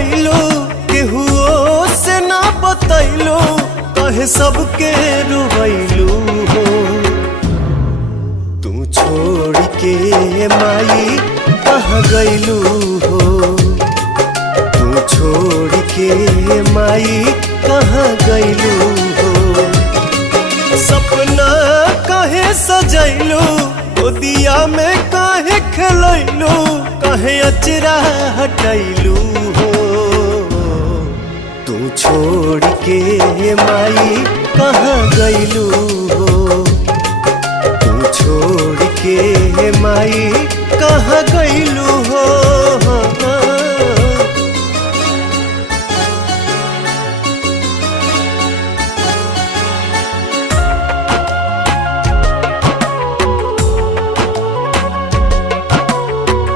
गइलो केहुओ से ना बतैलो कहे सबके रुवैलू हो। तू छोड़ के माई कहाँ गइलू हो। तू छोड़ के माई कहाँ गइलू हो। सपना काहे सजैलू गोदिया में काहे खेलैलू काहे अचरा हटैलू हो। तू छोड़ के माई कहाँ गइलू हो। तू छोड़ के माई